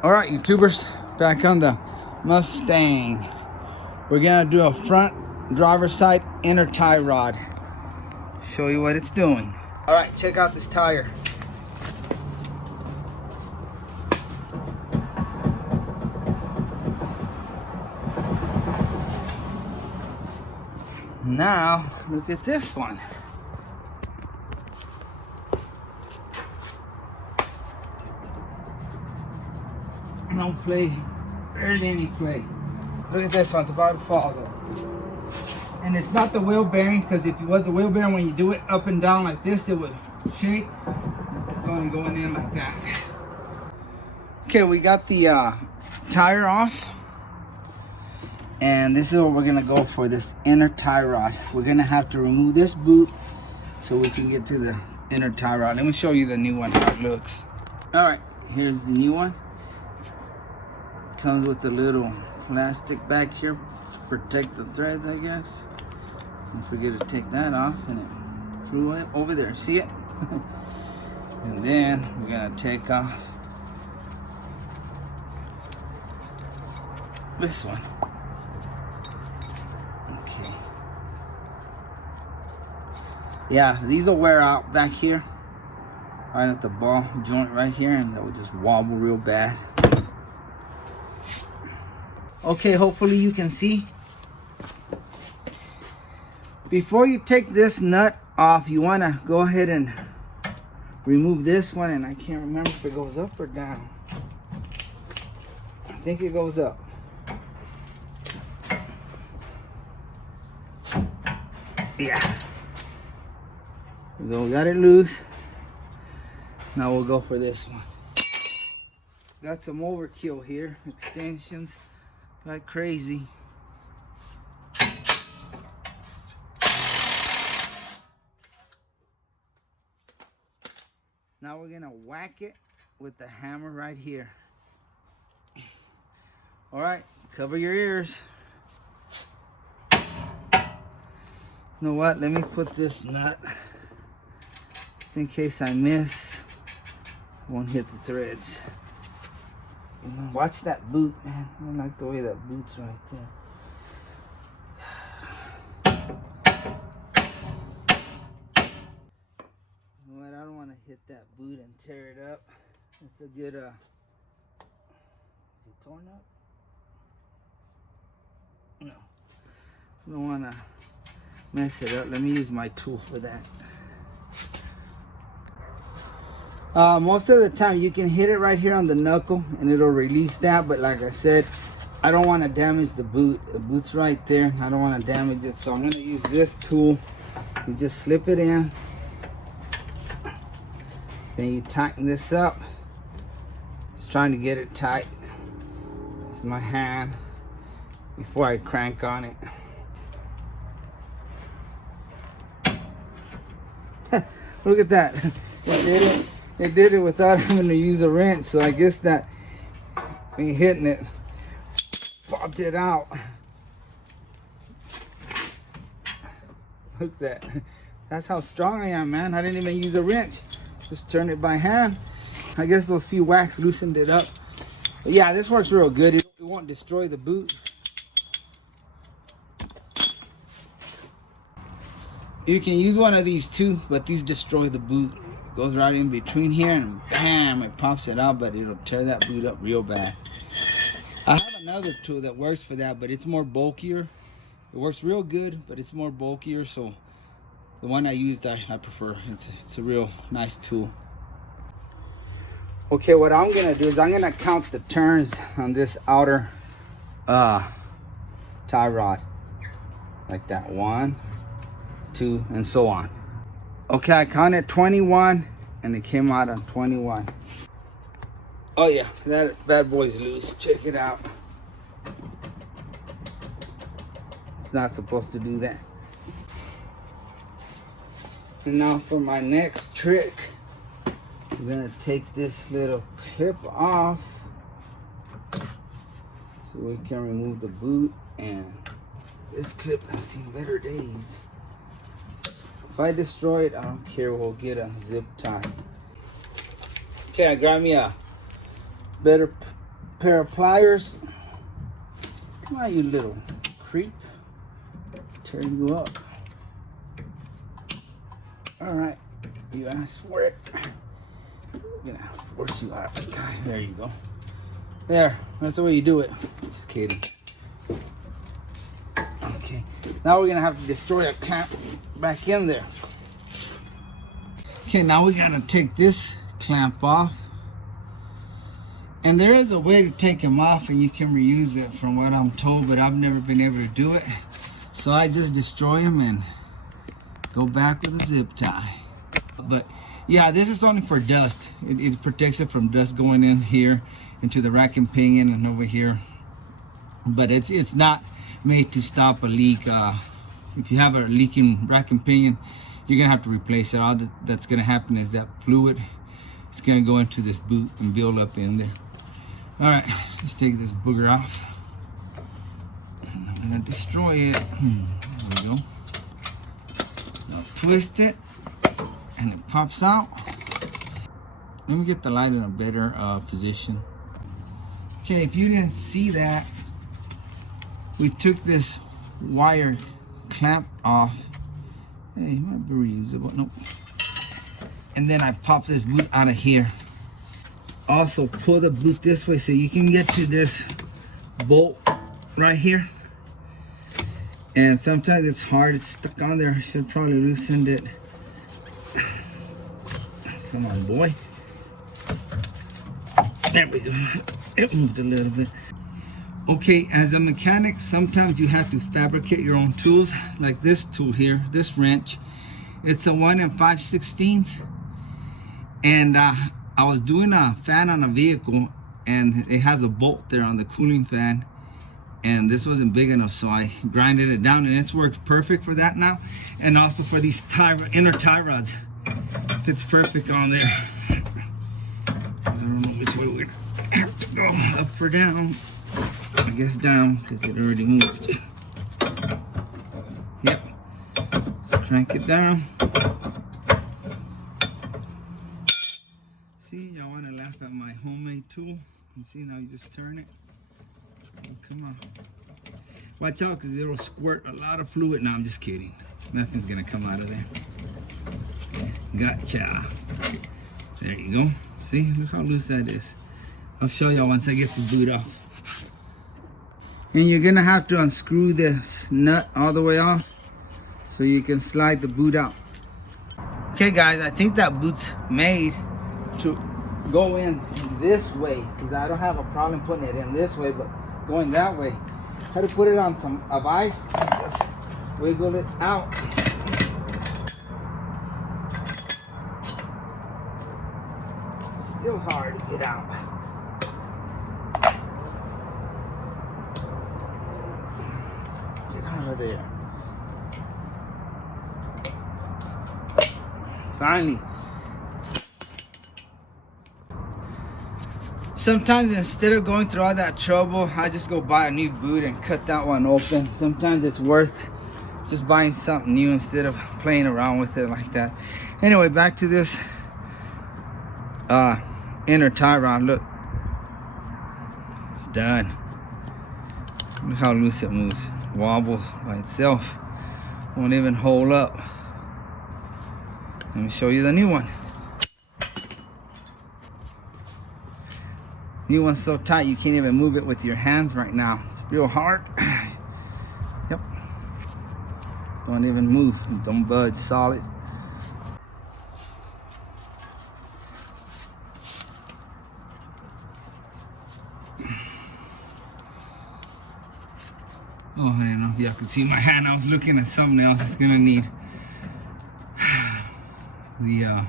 All right, YouTubers, back on the Mustang. We're gonna do a front driver's side inner tie rod. Show you what it's doing. All right, check out this tire. Now, look at this one. No play, barely any play. Look at this one, it's about to fall though. And it's not the wheel bearing, because if it was the wheel bearing, when you do it up and down like this, it would shake. It's only going in like that. Okay, we got the tire off. And this is what we're gonna go for, this inner tie rod. We're gonna have to remove this boot so we can get to the inner tie rod. Let me show you the new one, how it looks. All right, here's the new one. Comes with a little plastic back here to protect the threads, I guess. Don't forget to take that off, and it flew it over there. See it? And then we're gonna take off this one. Okay. Yeah, these will wear out back here, right at the ball joint right here, and that will just wobble real bad. Okay, hopefully you can see. Before you take this nut off, you want to go ahead and remove this one, and I can't remember if it goes up or down. I think it goes up. Yeah. So we got it loose. Now we'll go for this one. Got some overkill here, extensions like crazy. Now we're gonna whack it with the hammer right here. All right, cover your ears. You know what? Let me put this nut just in case I miss. I won't hit the threads. Watch that boot, man. I don't like the way that boot's right there. You know what? I don't want to hit that boot and tear it up. It's a good, is it torn up? No. I don't want to mess it up. Let me use my tool for that. Most of the time you can hit it right here on the knuckle and it'll release that, but like I said, I don't want to damage the boot. The boot's right there. I don't want to damage it, so I'm going to use this tool. You just slip it in, then you tighten this up. Just trying to get it tight with my hand before I crank on it. Look at that. It did it without having to use a wrench, so I guess that me hitting it popped it out. Look at that. That's how strong I am, man. I didn't even use a wrench. Just turn it by hand. I guess those few whacks loosened it up. But yeah, this works real good. It won't destroy the boot. You can use one of these too, but these destroy the boot. Goes right in between here and bam, it pops it out, but it'll tear that boot up real bad. I have another tool that works for that, but it's more bulkier. It works real good, but it's more bulkier, so the one I used I prefer. It's a real nice tool. Okay, what I'm gonna do is I'm gonna count the turns on this outer tie rod. Like that, 1, 2, and so on. Okay, I counted 21 and it came out on 21. Oh yeah, that bad boy's loose. Check it out. It's not supposed to do that. And now for my next trick, I'm gonna take this little clip off so we can remove the boot, and this clip has seen better days. If I destroy it, I don't care, we'll get a zip tie. Okay, I got me a better pair of pliers. Come on, you little creep. Tear you up. All right, you asked for it. I'm gonna force you out. There you go. There, that's the way you do it. Just kidding. Okay, now we're gonna have to destroy a clamp back in there. Okay, now we gotta take this clamp off. And there is a way to take them off and you can reuse it from what I'm told, but I've never been able to do it. So I just destroy them and go back with a zip tie. But yeah, this is only for dust. It protects it from dust going in here into the rack and pinion and over here. But it's not made to stop a leak. If you have a leaking rack and pinion, you're gonna have to replace it. All that's gonna happen is that fluid is gonna go into this boot and build up in there. All right, let's take this booger off. And I'm gonna destroy it. There we go. Now twist it, and it pops out. Let me get the light in a better position. Okay, if you didn't see that, we took this wire clamp off. Hey, it might be reusable. Nope. And then I pop this boot out of here. Also pull the boot this way so you can get to this bolt right here. And sometimes it's hard, it's stuck on there. I should probably loosen it. Come on, boy. There we go. It moved a little bit. Okay, as a mechanic, sometimes you have to fabricate your own tools, like this tool here, this wrench. It's a 1 5/16. And I was doing a fan on a vehicle, and it has a bolt there on the cooling fan, and this wasn't big enough, so I grinded it down, and it's worked perfect for that now. And also for these inner tie rods, fits perfect on there. I don't know which way we'd have to go, up or down. I guess down, because it already moved. Yep. Crank it down. See, y'all want to laugh at my homemade tool? You see, now you just turn it. Oh, come on. Watch out, because it'll squirt a lot of fluid. No, I'm just kidding. Nothing's going to come out of there. Gotcha. There you go. See, look how loose that is. I'll show y'all once I get the boot off. And you're going to have to unscrew this nut all the way off so you can slide the boot out. Okay, guys, I think that boot's made to go in this way, because I don't have a problem putting it in this way, but going that way. I had to put it on some of ice and just wiggle it out. It's still hard to get out. Get out of there. Finally. Sometimes instead of going through all that trouble, I just go buy a new boot and cut that one open. Sometimes it's worth just buying something new instead of playing around with it like that. Anyway, back to this inner tie rod. Look, it's done. Look how loose it moves. Wobbles by itself. Won't even hold up. Let me show you the new one. New one's so tight you can't even move it with your hands right now. It's real hard. Yep. Don't even move. Don't budge. Solid. Oh, I don't know if y'all can see my hand. I was looking at something else. It's gonna need the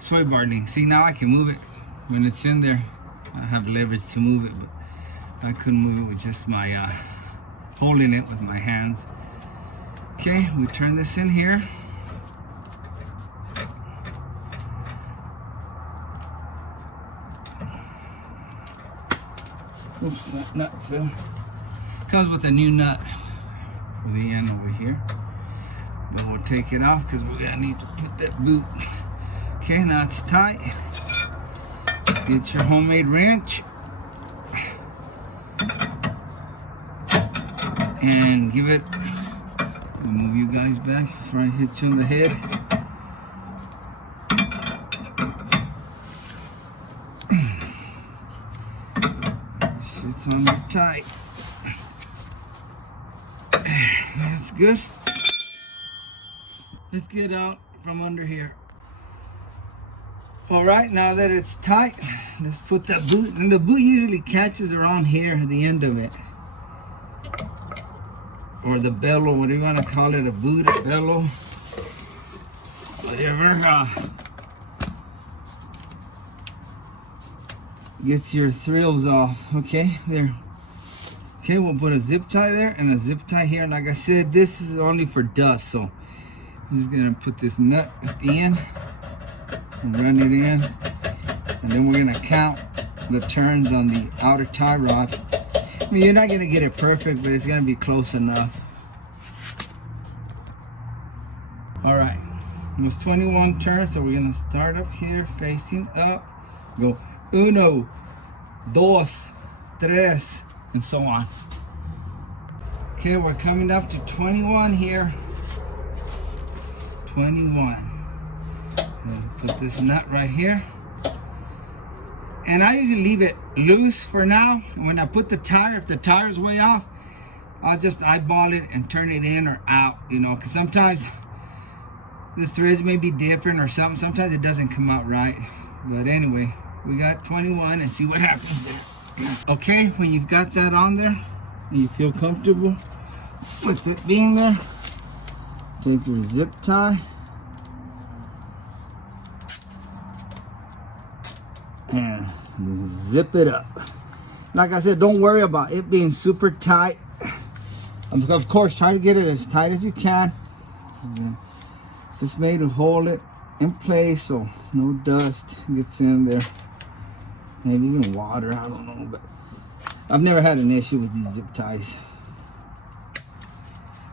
soy barney. See, now I can move it when it's in there. I have leverage to move it, but I couldn't move it with just my holding it with my hands. Okay, we turn this in here. Oops, that nut fell. Comes with a new nut for the end over here. But we'll take it off because we're gonna need to put that boot. Okay, now it's tight. Get your homemade wrench. and give it. I'll move you guys back before I hit you on the head. Shit's on there tight. That's good. Let's get out from under here. All right, now that it's tight, let's put that boot. And the boot usually catches around here at the end of it. Or the bellow, whatever you want to call it, a boot, a bellow, whatever. Gets your thrills off. Okay, there. Okay, we'll put a zip tie there and a zip tie here. And like I said, this is only for dust. So I'm just gonna put this nut at the end and run it in. And then we're gonna count the turns on the outer tie rod. I mean, you're not gonna get it perfect, but it's gonna be close enough. All right, it was 21 turns, so we're gonna start up here, facing up. Go uno, dos, tres, and so on. Okay, we're coming up to 21 here. 21. Put this nut right here. And I usually leave it loose for now. When I put the tire, if the tire's way off, I'll just eyeball it and turn it in or out, you know, because sometimes the threads may be different or something. Sometimes it doesn't come out right. But anyway, we got 21 and see what happens there. Okay, when you've got that on there and you feel comfortable with it being there, take your zip tie and zip it up. Like I said, don't worry about it being super tight. Of course, try to get it as tight as you can. It's just made to hold it in place so no dust gets in there. Maybe even water, I don't know, but I've never had an issue with these zip ties.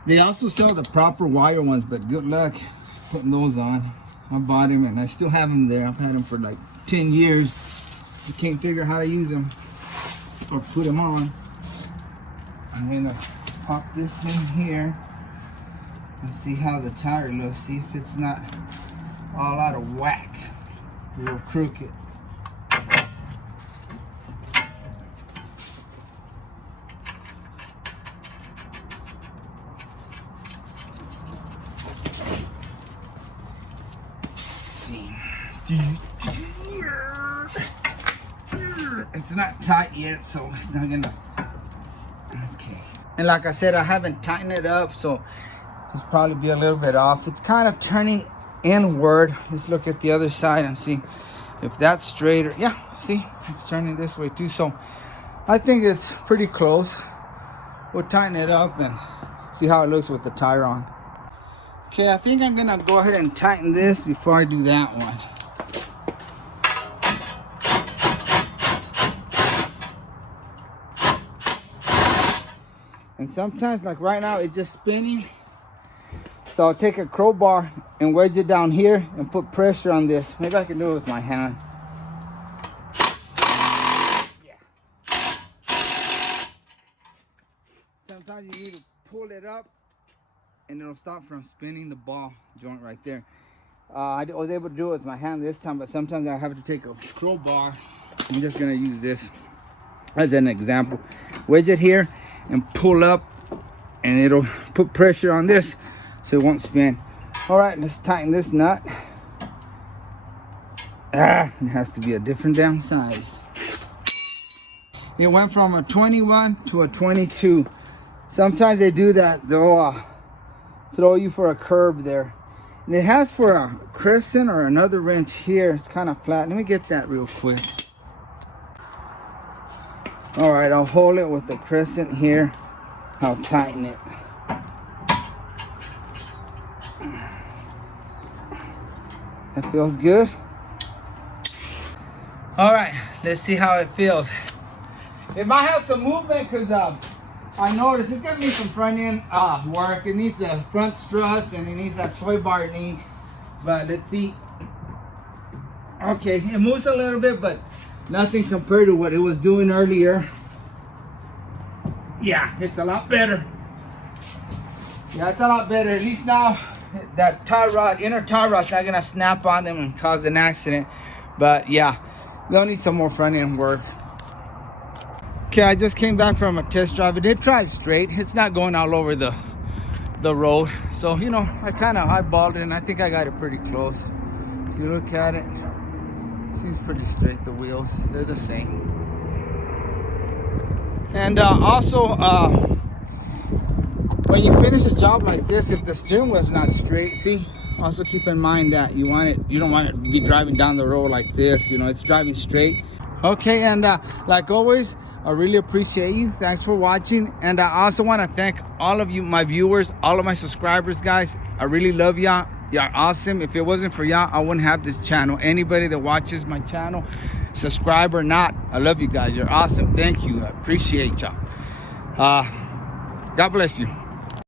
They also sell the proper wire ones, but good luck putting those on. I bought them and I still have them there. I've had them for like 10 years. I can't figure out how to use them or put them on. I'm gonna pop this in here and see how the tire looks. See if it's not all out of whack, real crooked. It's not tight yet, so it's not gonna. Okay. And like I said, I haven't tightened it up, so it's probably be a little bit off. It's kind of turning inward. Let's look at the other side and see if that's straighter. Yeah, see, it's turning this way too. So I think it's pretty close. We'll tighten it up and see how it looks with the tire on. Okay, I think I'm gonna go ahead and tighten this before I do that one. And sometimes, like right now, it's just spinning. So I'll take a crowbar and wedge it down here and put pressure on this. Maybe I can do it with my hand. Yeah. Sometimes you need to pull it up and it'll stop from spinning the ball joint right there. I was able to do it with my hand this time, but sometimes I have to take a crowbar. I'm just gonna use this as an example. Wedge it here and pull up and it'll put pressure on this so it won't spin. All right, let's tighten this nut. It has to be a different damn size. It went from a 21 to a 22. Sometimes they do that. They'll throw you for a curve there. And it has for a crescent or another wrench here. It's kind of flat. Let me get that real quick. All right, I'll hold it with the crescent here. I'll tighten it. That feels good. All right, let's see how it feels. It might have some movement because I noticed it's gonna need some front end work. It needs the front struts and it needs that sway bar link. But let's see. Okay, it moves a little bit, but nothing compared to what it was doing earlier. Yeah, it's a lot better. Yeah, it's a lot better. At least now that tie rod, inner tie rod's not gonna snap on them and cause an accident. But yeah, they'll need some more front end work. Okay, I just came back from a test drive. It did drive straight. It's not going all over the road. So, you know, I kind of eyeballed it and I think I got it pretty close. If you look at it, seems pretty straight. The wheels, they're the same. And also, when you finish a job like this, if the steering wheel's not straight, see, also keep in mind that you don't want it to be driving down the road like this. You know, it's driving straight. Okay, and like always, I really appreciate you. Thanks for watching. And I also want to thank all of you, my viewers, all of my subscribers, guys. I really love y'all. Y'all awesome. If it wasn't for y'all, I wouldn't have this channel. Anybody that watches my channel, subscribe or not, I love you guys. You're awesome. Thank you. I appreciate y'all. God bless you.